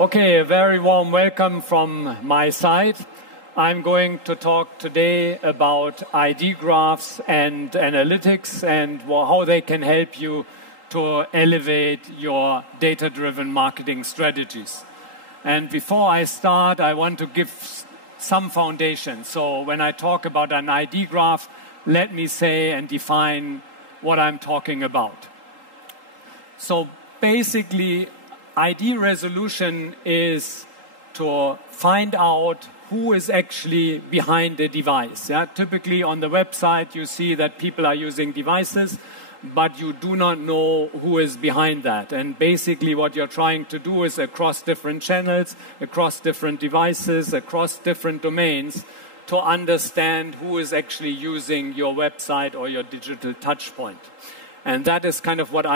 Okay, a very warm welcome from my side. I'm going to talk today about ID graphs and analytics and how they can help you to elevate your data-driven marketing strategies. And before I start, I want to give some foundation. So when I talk about an ID graph, let me say and define what I'm talking about. So basically, ID resolution is to find out who is actually behind the device. Yeah? Typically on the website you see that people are using devices, but you do not know who is behind that. And basically what you're trying to do is across different channels, across different devices, across different domains, to understand who is actually using your website or your digital touchpoint. And that is kind of what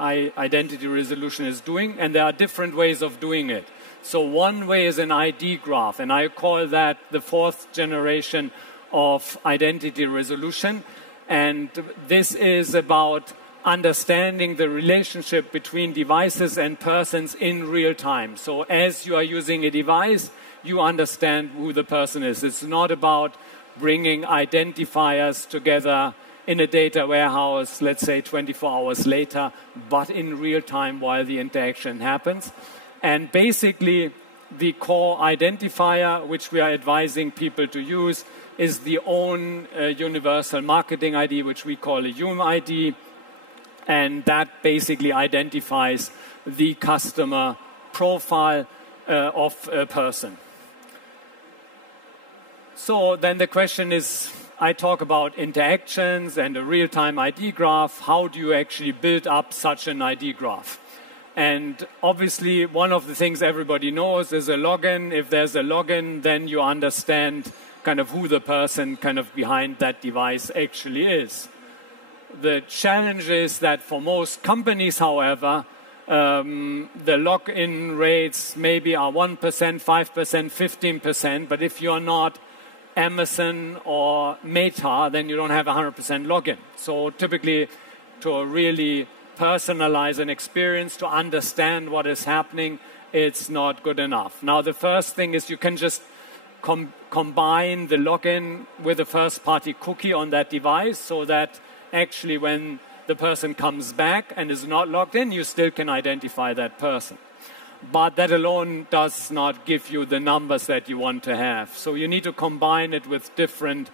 identity resolution is doing, and there are different ways of doing it. So one way is an ID graph, and I call that the fourth generation of identity resolution. And this is about understanding the relationship between devices and persons in real time. So as you are using a device, you understand who the person is. It's not about bringing identifiers together in a data warehouse, let's say 24 hours later, but in real time while the interaction happens. And basically, the core identifier, which we are advising people to use, is the own universal marketing ID, which we call a UMID, and that basically identifies the customer profile of a person. So then the question is, I talk about interactions and a real-time ID graph. How do you actually build up such an ID graph? And obviously, one of the things everybody knows is a login. If there's a login, then you understand kind of who the person kind of behind that device actually is. The challenge is that for most companies, however, the login rates maybe are 1%, 5%, 15%, but if you're not Amazon or Meta, then you don't have 100% login. So typically, to really personalize an experience, to understand what is happening, it's not good enough. Now, the first thing is you can just combine the login with a first-party cookie on that device so that actually when the person comes back and is not logged in, you still can identify that person. But that alone does not give you the numbers that you want to have. So you need to combine it with different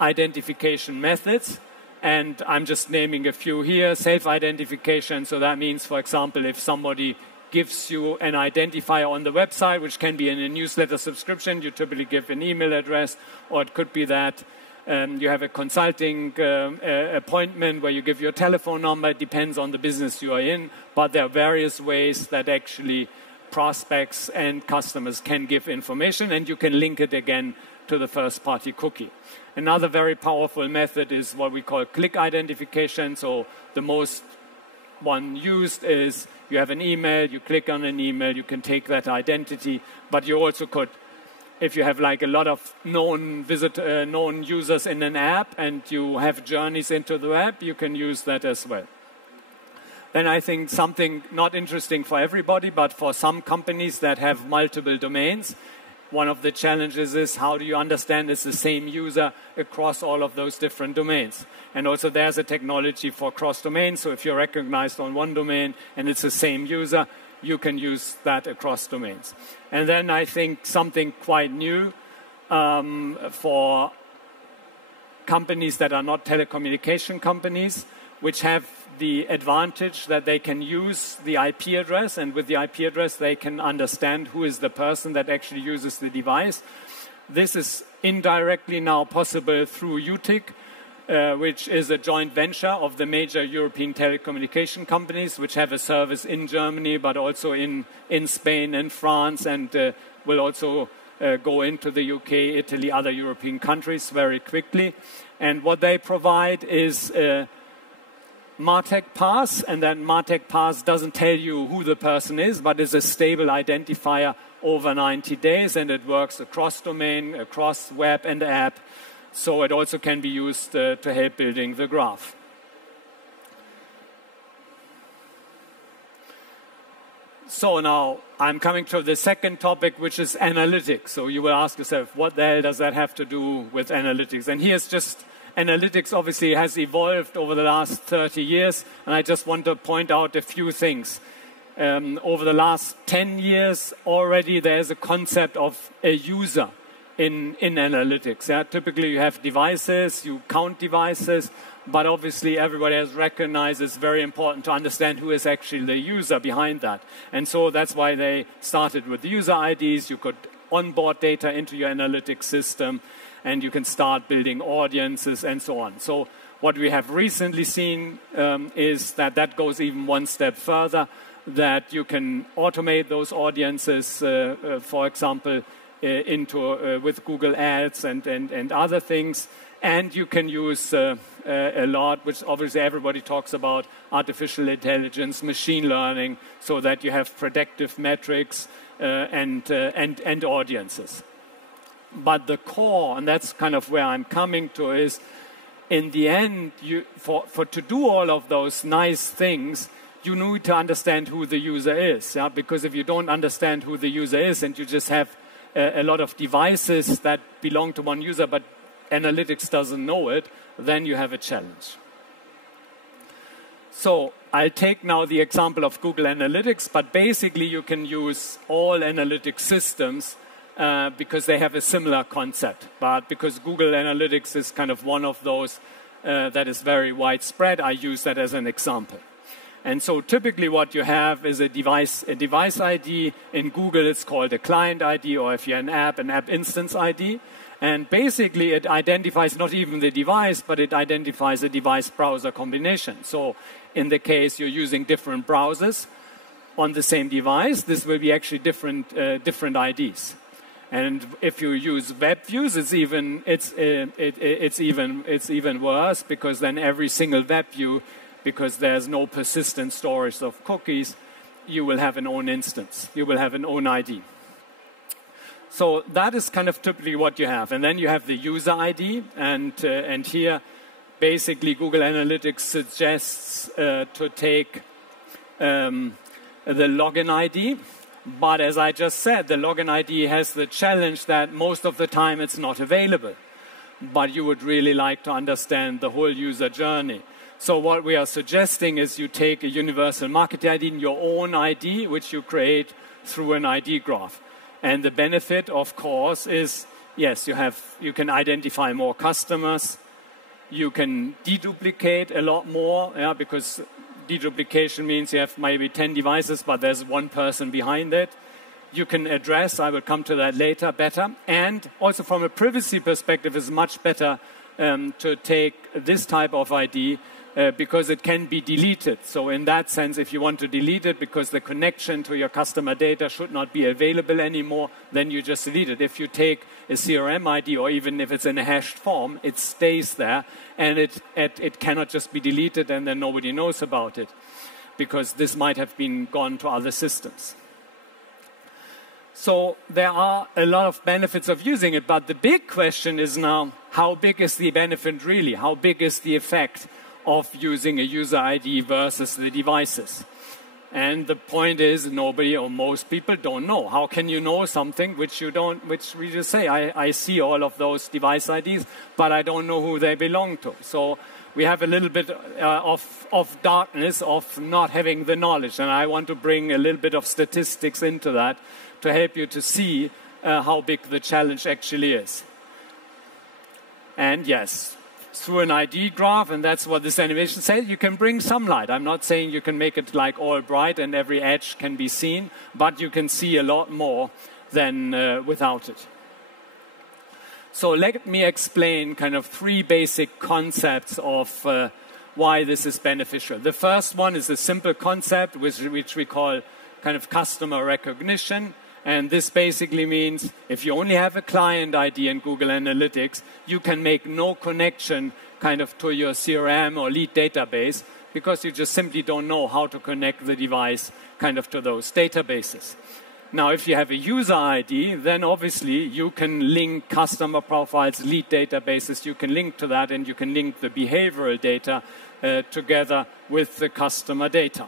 identification methods. And I'm just naming a few here. Self-identification, so that means, for example, if somebody gives you an identifier on the website, which can be in a newsletter subscription, you typically give an email address, or it could be that you have a consulting appointment where you give your telephone number. It depends on the business you are in, but there are various ways that actually prospects and customers can give information, and you can link it again to the first-party cookie. Another very powerful method is what we call click identification. So the most one used is you have an email, you click on an email, you can take that identity, but you also could, if you have like a lot of known users in an app and you have journeys into the app, you can use that as well. Then I think something not interesting for everybody, but for some companies that have multiple domains, one of the challenges is how do you understand it's the same user across all of those different domains. And also there's a technology for cross-domain, so if you're recognized on one domain and it's the same user, you can use that across domains. And then I think something quite new for companies that are not telecommunication companies, which have the advantage that they can use the IP address, and with the IP address they can understand who is the person that actually uses the device. This is indirectly now possible through UTIC, which is a joint venture of the major European telecommunication companies, which have a service in Germany, but also in Spain and France, and will also go into the UK, Italy, other European countries very quickly. And what they provide is MarTech Pass, and that MarTech Pass doesn't tell you who the person is, but is a stable identifier over 90 days, and it works across domain, across web and app, so it also can be used to help building the graph. So now I'm coming to the second topic, which is analytics. So you will ask yourself, what the hell does that have to do with analytics? And here's just, analytics obviously has evolved over the last 30 years, and I just want to point out a few things. Over the last 10 years already, there's a concept of a user in analytics. Yeah? Typically you have devices, you count devices, but obviously everybody has recognized it's very important to understand who is actually the user behind that. And so that's why they started with user IDs. You could onboard data into your analytics system, and you can start building audiences and so on. So what we have recently seen is that that goes even one step further, that you can automate those audiences, for example, with Google Ads and other things. And you can use a lot, which obviously everybody talks about, artificial intelligence, machine learning, so that you have predictive metrics and audiences. But the core, and that's kind of where I'm coming to, is in the end, to do all of those nice things, you need to understand who the user is. Yeah? Because if you don't understand who the user is and you just have a lot of devices that belong to one user, but analytics doesn't know it, then you have a challenge. So I'll take now the example of Google Analytics, but basically you can use all analytics systems because they have a similar concept. But because Google Analytics is kind of one of those that is very widespread, I use that as an example. And so typically what you have is a device ID. In Google it's called a client ID, or if you're an app instance ID. And basically it identifies not even the device, but it identifies a device-browser combination. So in the case you're using different browsers on the same device, this will be actually different IDs. And if you use web views, it's even worse, because then every single web view, because there's no persistent storage of cookies, you will have an own instance. You will have an own ID. So that is kind of typically what you have. And then you have the user ID. And here, basically, Google Analytics suggests to take the login ID. But as I just said, the login ID has the challenge that most of the time it's not available. But you would really like to understand the whole user journey. So what we are suggesting is you take a universal market ID, your own ID, which you create through an ID graph. And the benefit, of course, is, yes, you can identify more customers. You can deduplicate a lot more, yeah, because deduplication means you have maybe 10 devices, but there's one person behind it. You can address, I will come to that later, better. And also from a privacy perspective, it's much better to take this type of ID because it can be deleted. So in that sense, if you want to delete it because the connection to your customer data should not be available anymore, then you just delete it. If you take a CRM ID, or even if it's in a hashed form, it stays there, and it cannot just be deleted and then nobody knows about it, because this might have been gone to other systems. So there are a lot of benefits of using it, but the big question is now, how big is the benefit really? How big is the effect of using a user ID versus the devices? And the point is, nobody or most people don't know. How can you know something which you don't, which we just say, I see all of those device IDs, but I don't know who they belong to. So we have a little bit of darkness of not having the knowledge. And I want to bring a little bit of statistics into that to help you to see how big the challenge actually is. And yes, through an ID graph, and that's what this animation says, you can bring some light. I'm not saying you can make it like all bright and every edge can be seen, but you can see a lot more than without it. So let me explain kind of three basic concepts of why this is beneficial. The first one is a simple concept which we call kind of customer recognition. And this basically means if you only have a client ID in Google Analytics, you can make no connection kind of to your CRM or lead database, because you just simply don't know how to connect the device kind of to those databases. Now, if you have a user ID, then obviously you can link customer profiles, lead databases, you can link to that, and you can link the behavioral data together with the customer data.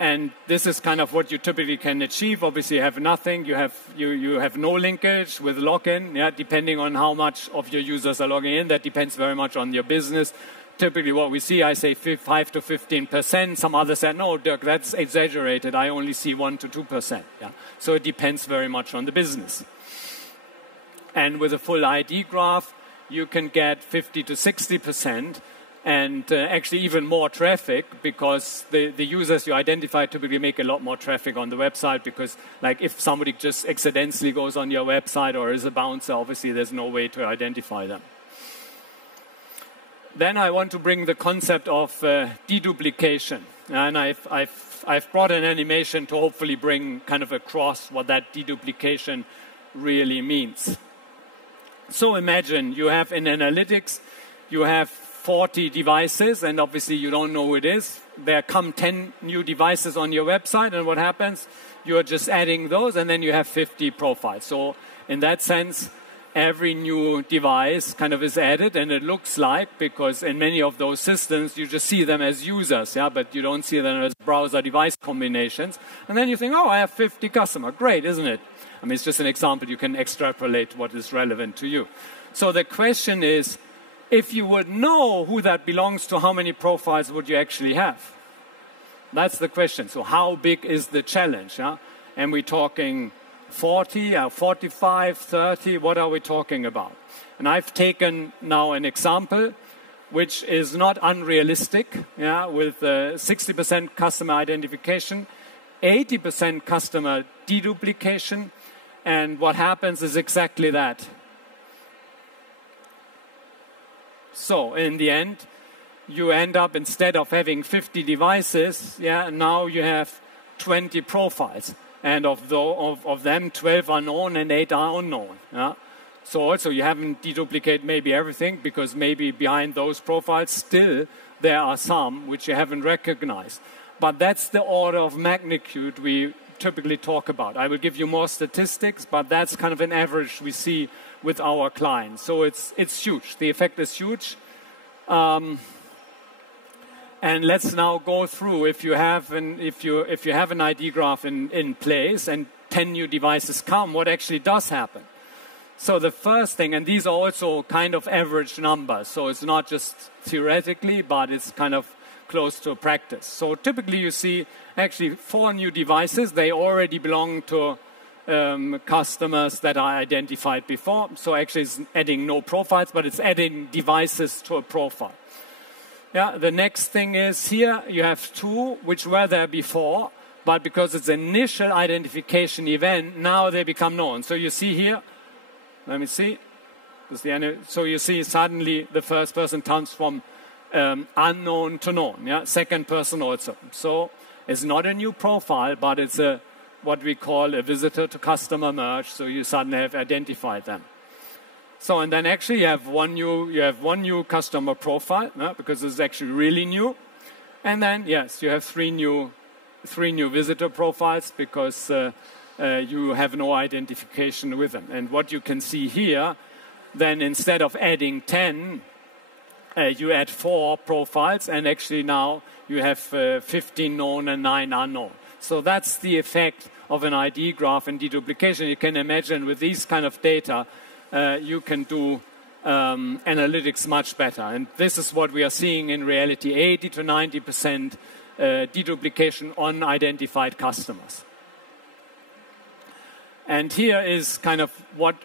And this is kind of what you typically can achieve. Obviously, you have nothing. You have no linkage with login. Yeah, depending on how much of your users are logging in, that depends very much on your business. Typically, what we see, I say 5 to 15%. Some others say, no, Dirk, that's exaggerated. I only see 1 to 2%. Yeah, so it depends very much on the business. And with a full ID graph, you can get 50 to 60%. And actually even more traffic, because the users you identify typically make a lot more traffic on the website, because like if somebody just accidentally goes on your website or is a bouncer, obviously there's no way to identify them. Then I want to bring the concept of deduplication. And I've brought an animation to hopefully bring kind of across what that deduplication really means. So imagine you have in analytics, you have 40 devices, and obviously you don't know who it is. There come 10 new devices on your website, and what happens? You're just adding those, and then you have 50 profiles. So in that sense, every new device kind of is added, and it looks like, because in many of those systems, you just see them as users, yeah, but you don't see them as browser device combinations. And then you think, oh, I have 50 customers. Great, isn't it? I mean, it's just an example. You can extrapolate what is relevant to you. So the question is, if you would know who that belongs to, how many profiles would you actually have? That's the question. So how big is the challenge? Yeah? And we're talking 40, 45, 30, what are we talking about? And I've taken now an example which is not unrealistic, yeah, with 60% customer identification, 80% customer deduplication, and what happens is exactly that. So in the end, you end up, instead of having 50 devices, yeah, now you have 20 profiles. And of them, 12 are known and 8 are unknown. Yeah? So also you haven't deduplicated maybe everything, because maybe behind those profiles still there are some which you haven't recognized. But that's the order of magnitude we typically talk about. I will give you more statistics, but that's kind of an average we see with our clients. So it's huge. The effect is huge. And let's now go through, if you have an ID graph in place and 10 new devices come, what actually does happen? So the first thing, and these are also kind of average numbers, so it's not just theoretically, but it's kind of close to practice. So typically you see actually 4 new devices. They already belong to customers that are identified before. So actually it's adding no profiles, but it's adding devices to a profile. Yeah, the next thing is here you have 2 which were there before, but because it's an initial identification event, now they become known. So you see here, let me see. So you see suddenly the first person turns from unknown to known. Yeah, second person also. So it's not a new profile, but it's what we call a visitor to customer merge. So you suddenly have identified them. So and then actually you have one new customer profile, because it's actually really new. And then yes, you have three new visitor profiles, because you have no identification with them. And what you can see here, then instead of adding 10, you add 4 profiles, and actually now you have 15 known and 9 unknown. So that's the effect of an ID graph and deduplication. You can imagine with these kind of data, you can do analytics much better. And this is what we are seeing in reality, 80 to 90% deduplication on identified customers. And here is kind of what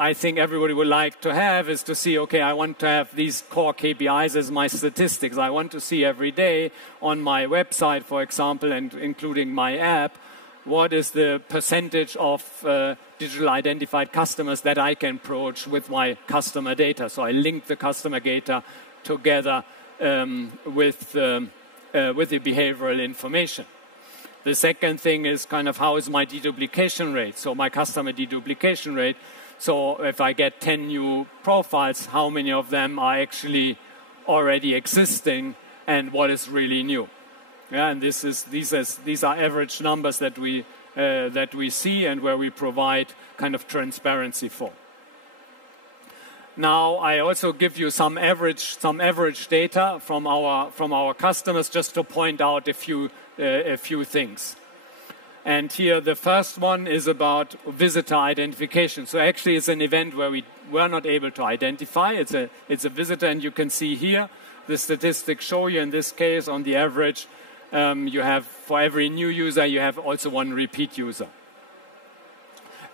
I think everybody would like to have, is to see, okay, I want to have these core KPIs as my statistics. I want to see every day on my website, for example, and including my app, what is the percentage of digital identified customers that I can approach with my customer data. So I link the customer data together with the behavioral information. The second thing is kind of how is my deduplication rate, so my customer deduplication rate. So if I get 10 new profiles, how many of them are actually already existing and what is really new? Yeah, and these are average numbers that we see and where we provide kind of transparency for. Now, I also give you some average data from our customers, just to point out a few things. And here, the first one is about visitor identification. So actually, it's an event where we were not able to identify. It's a visitor, and you can see here the statistics show you in this case, on the average, you have, for every new user, you have also one repeat user.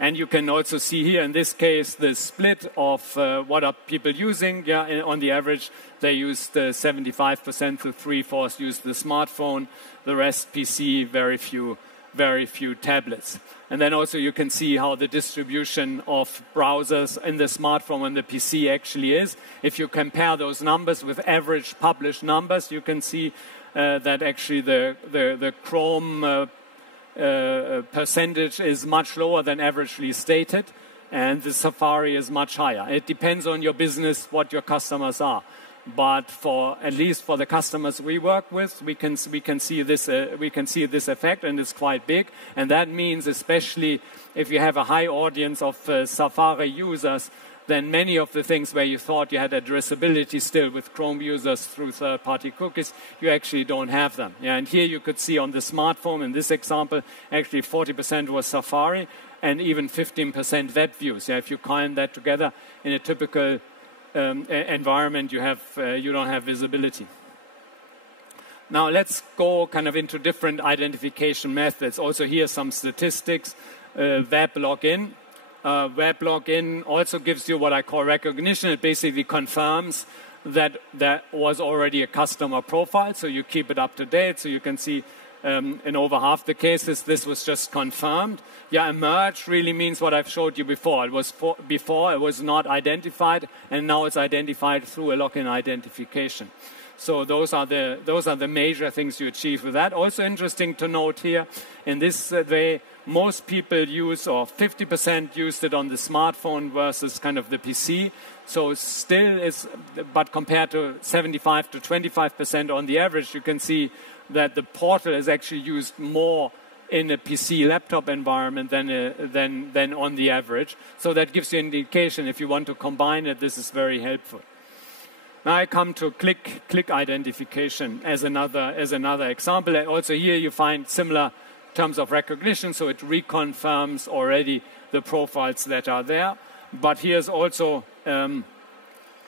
And you can also see here, in this case, the split of what are people using. Yeah, on the average, they used 75% to 3/4 used the smartphone, the rest PC, very few tablets. And then also you can see how the distribution of browsers in the smartphone and the PC actually is. If you compare those numbers with average published numbers, you can see that actually the Chrome percentage is much lower than averagely stated, and the Safari is much higher. It depends on your business, what your customers are. But at least for the customers we work with, we can see this effect, and it's quite big. And that means, especially if you have a high audience of Safari users, then many of the things where you thought you had addressability still with Chrome users through third-party cookies, you actually don't have them. Yeah, and here you could see on the smartphone, in this example, actually 40% was Safari and even 15% web views. Yeah, if you combine that together in a typical environment, you don't have visibility. Now let's go kind of into different identification methods. Also here some statistics. Web login. Web login also gives you what I call recognition. It basically confirms that there was already a customer profile, so you keep it up to date. So you can see in over half the cases, this was just confirmed. Yeah, emerge really means what I've showed you before. Before it was not identified, and now it's identified through a login identification. So those are the major things you achieve with that. Also interesting to note here, in this way, most people use, or 50% used it on the smartphone versus kind of the PC. So still is, but compared to 75 to 25% on the average, you can see that the portal is actually used more in a PC laptop environment than on the average. So that gives you an indication. If you want to combine it, this is very helpful. Now I come to click identification as another example. And also here you find similar terms of recognition, so it reconfirms already the profiles that are there. But here's also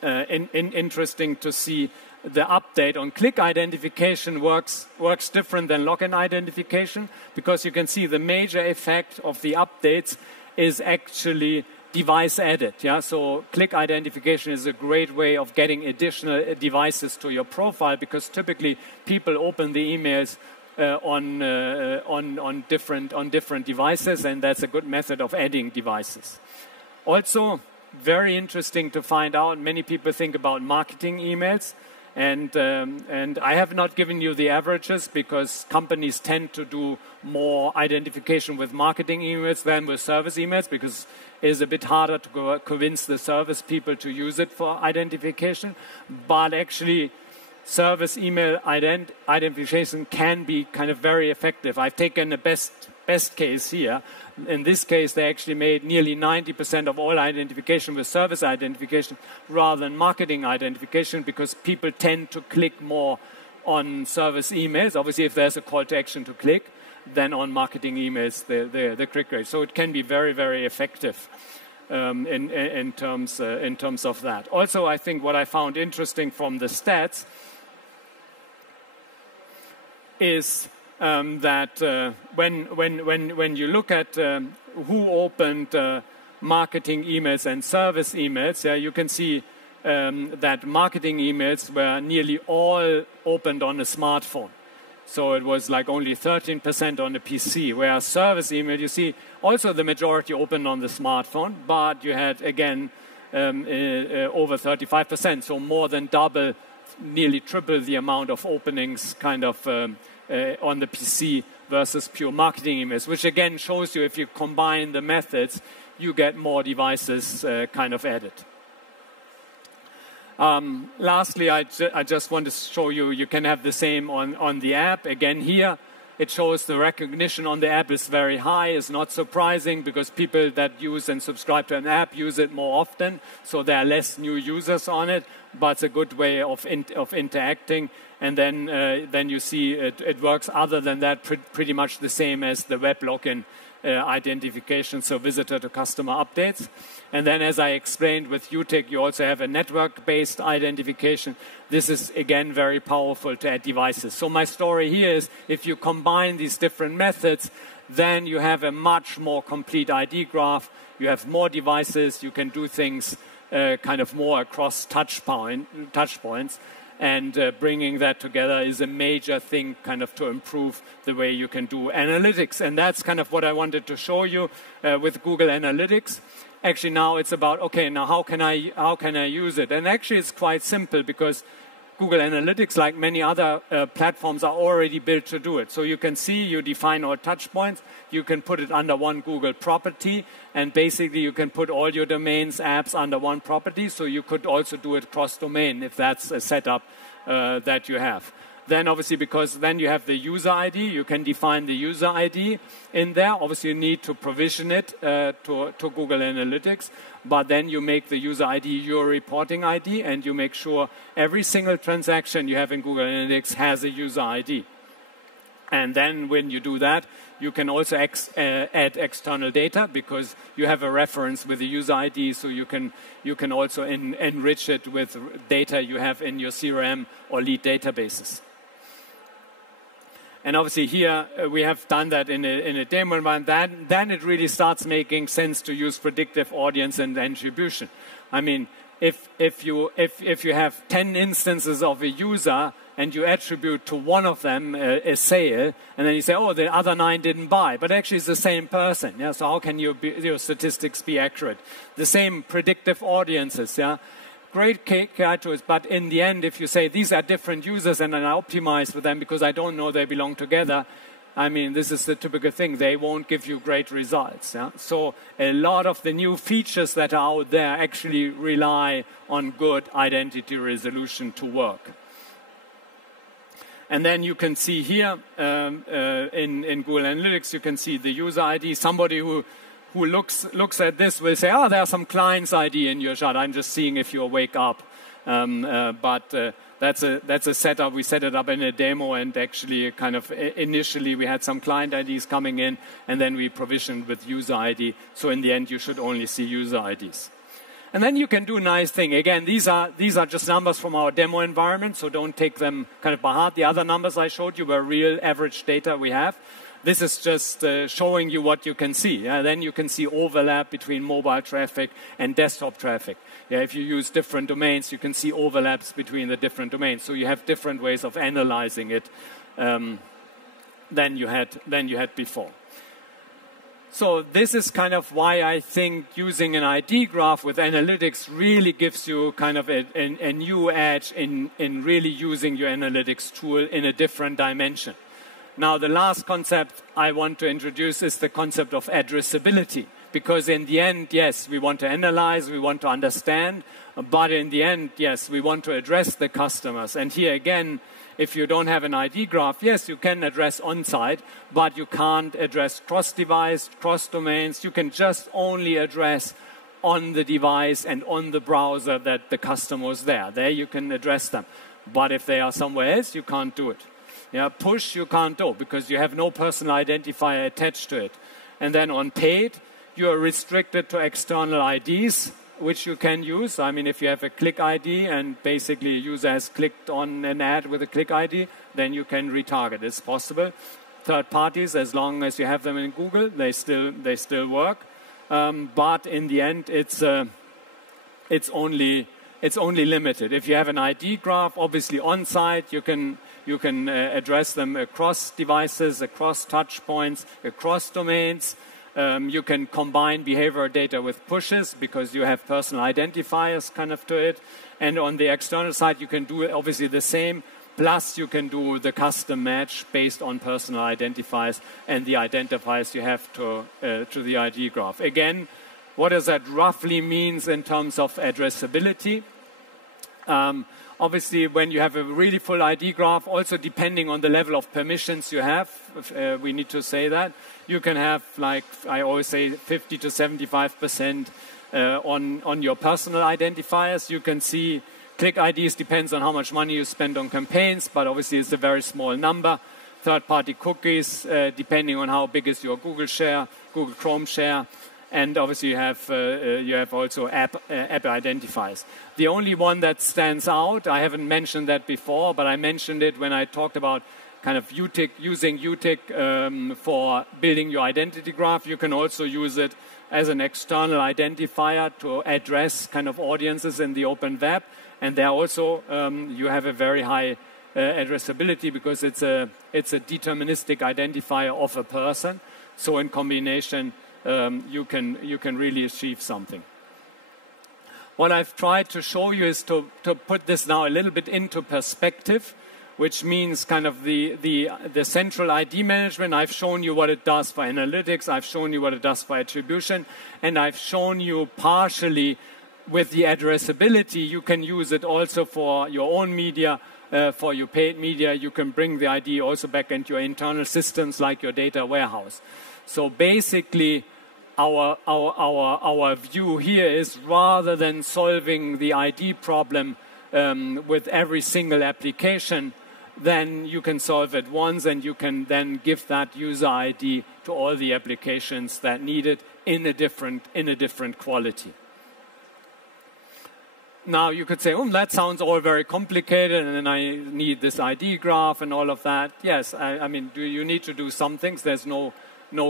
interesting to see the update on click identification works different than login identification, because you can see the major effect of the updates is actually device added. Yeah, so click identification is a great way of getting additional devices to your profile, because typically people open the emails on different devices, and that's a good method of adding devices. Also, very interesting to find out, many people think about marketing emails, and I have not given you the averages, because companies tend to do more identification with marketing emails than with service emails, because it is a bit harder to convince the service people to use it for identification. But actually, service email identification can be kind of very effective. I've taken a best case here. In this case, they actually made nearly 90% of all identification with service identification rather than marketing identification, because people tend to click more on service emails. Obviously, if there's a call to action to click, then on marketing emails, the click rate. So it can be very, very effective in terms of that. Also, I think what I found interesting from the stats is that when you look at who opened marketing emails and service emails, you can see that marketing emails were nearly all opened on a smartphone. So it was like only 13% on the PC, whereas service email, you see, also the majority opened on the smartphone, but you had, again, over 35%, so more than double, nearly triple the amount of openings kind of on the PC versus pure marketing emails, which again shows you if you combine the methods, you get more devices kind of added. Lastly, I just want to show you, you can have the same on the app. Again here, It shows the recognition on the app is very high. It's not surprising because people that use and subscribe to an app use it more often. So there are less new users on it, but it's a good way of interacting. And then you see it works other than that pretty much the same as the web login identification, so visitor to customer updates. And then as I explained with UTIC, you also have a network-based identification. This is, again, very powerful to add devices. So my story here is if you combine these different methods, then you have a much more complete ID graph. You have more devices. You can do things kind of more across touch points. And bringing that together is a major thing kind of to improve the way you can do analytics. And that's kind of what I wanted to show you with Google Analytics. Actually, now it's about, okay, now how can I use it? And actually, it's quite simple because Google Analytics, like many other platforms, are already built to do it. So you can see, you define all touch points. You can put it under one Google property. And basically, you can put all your domains, apps under one property. So you could also do it cross-domain if that's a setup that you have. Then obviously, because then you have the user ID, you can define the user ID in there. Obviously, you need to provision it to Google Analytics. But then you make the user ID your reporting ID, and you make sure every single transaction you have in Google Analytics has a user ID. And then when you do that, you can also add external data because you have a reference with the user ID, so you can also enrich it with data you have in your CRM or lead databases. And obviously here we have done that in a demo environment. Then it really starts making sense to use predictive audience and attribution. I mean, if you have 10 instances of a user and you attribute to one of them a sale, and then you say, oh, the other 9 didn't buy, but actually it's the same person. Yeah, so how can your statistics be accurate? The same predictive audiences. Yeah. Great KPI tools, but in the end, if you say these are different users and I optimize for them because I don't know they belong together, I mean, this is the typical thing. They won't give you great results. Yeah? So a lot of the new features that are out there actually rely on good identity resolution to work. And then you can see here in Google Analytics, you can see the user ID. Somebody who looks at this will say, oh, there's some client's ID in your chart. I'm just seeing if you wake up. But that's a setup. We set it up in a demo, and actually kind of initially we had some client IDs coming in, and then we provisioned with user ID. So in the end, you should only see user IDs. And then you can do a nice thing. Again, these are just numbers from our demo environment, so don't take them kind of by heart. The other numbers I showed you were real average data we have. This is just showing you what you can see. Yeah? Then you can see overlap between mobile traffic and desktop traffic. Yeah, if you use different domains, you can see overlaps between the different domains. So you have different ways of analyzing it than you had before. So this is kind of why I think using an ID graph with analytics really gives you kind of a new edge in really using your analytics tool in a different dimension. Now, the last concept I want to introduce is the concept of addressability. Because in the end, yes, we want to analyze, we want to understand, but in the end, yes, we want to address the customers. And here again, if you don't have an ID graph, yes, you can address on-site, but you can't address cross-device, cross-domains. You can just only address on the device and on the browser that the customer is there. There you can address them. But if they are somewhere else, you can't do it. Yeah, push you can't do because you have no personal identifier attached to it. And then on paid, you are restricted to external IDs, which you can use. I mean, if you have a click ID and basically a user has clicked on an ad with a click ID, then you can retarget. It's possible. Third parties, as long as you have them in Google, they still work. But in the end, it's only limited. If you have an ID graph, obviously on-site, you can address them across devices, across touch points, across domains. You can combine behavioral data with pushes because you have personal identifiers kind of to it. And on the external side, you can do obviously the same. Plus, you can do the custom match based on personal identifiers and the identifiers you have to the ID graph. Again, what does that roughly mean in terms of addressability? Obviously, when you have a really full ID graph, also depending on the level of permissions you have, we need to say that, you can have, like I always say, 50 to 75% on your personal identifiers. You can see click IDs depends on how much money you spend on campaigns, but obviously it's a very small number. Third-party cookies, depending on how big is your Google share, Google Chrome share, and obviously you have also app identifiers. The only one that stands out, I haven't mentioned that before, but I mentioned it when I talked about kind of using UTIC for building your identity graph. You can also use it as an external identifier to address kind of audiences in the open web, and there also you have a very high addressability because it's a deterministic identifier of a person. So in combination, you can really achieve something. What I've tried to show you is to put this now a little bit into perspective, which means kind of the central ID management. I've shown you what it does for analytics, I've shown you what it does for attribution, and I've shown you partially with the addressability, you can use it also for your own media, for your paid media. You can bring the ID also back into your internal systems like your data warehouse. So basically, our view here is rather than solving the ID problem with every single application, then you can solve it once and you can then give that user ID to all the applications that need it in a different quality. Now you could say, oh, that sounds all very complicated and then I need this ID graph and all of that. Yes, I mean, you need to do some things. There's no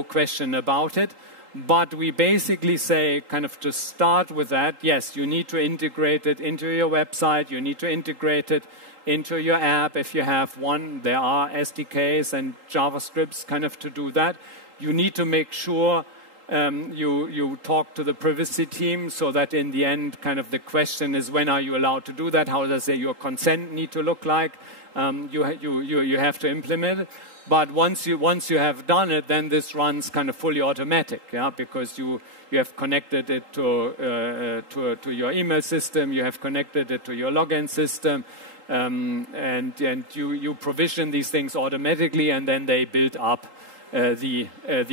question about it. But we basically say, kind of to start with that, yes, you need to integrate it into your website. You need to integrate it into your app if you have one. There are SDKs and JavaScripts kind of to do that. You need to make sure you talk to the privacy team so that in the end, kind of the question is, when are you allowed to do that? How does your consent need to look like? You have to implement it. But once you have done it, then this runs kind of fully automatic, yeah, because you have connected it to your email system, you have connected it to your login system, and you provision these things automatically, and then they build up the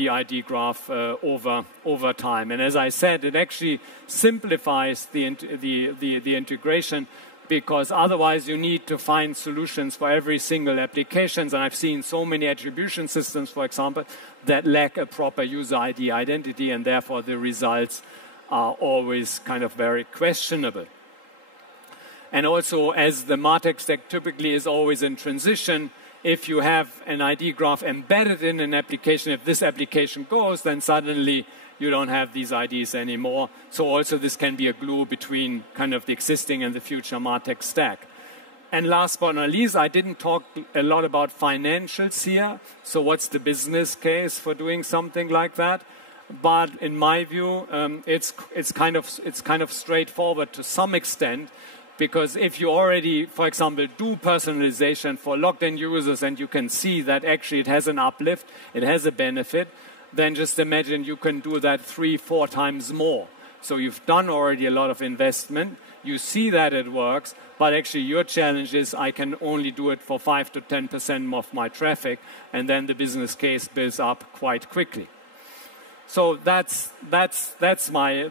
ID graph over time. And as I said, it actually simplifies the integration, because otherwise you need to find solutions for every single application. And I've seen so many attribution systems, for example, that lack a proper user ID identity, and therefore the results are always kind of very questionable. And also, as the MarTech stack typically is always in transition, if you have an ID graph embedded in an application, if this application goes, then suddenly you don't have these IDs anymore. So also this can be a glue between kind of the existing and the future MarTech stack. And last but not least, I didn't talk a lot about financials here. So what's the business case for doing something like that? But in my view, it's kind of straightforward to some extent. Because if you already, for example, do personalization for logged-in users and you can see that actually it has an uplift, it has a benefit, then just imagine you can do that 3-4 times more. So you've done already a lot of investment, you see that it works, but actually your challenge is I can only do it for 5 to 10% of my traffic, and then the business case builds up quite quickly. So that's my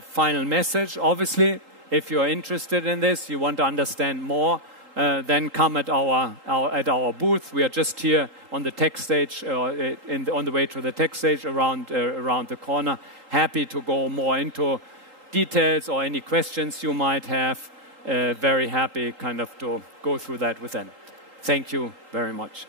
final message. Obviously, if you're interested in this, you want to understand more, then come at our booth. We are just here on the tech stage, on the way to the tech stage around the corner. Happy to go more into details or any questions you might have. Very happy kind of to go through that with them. Thank you very much.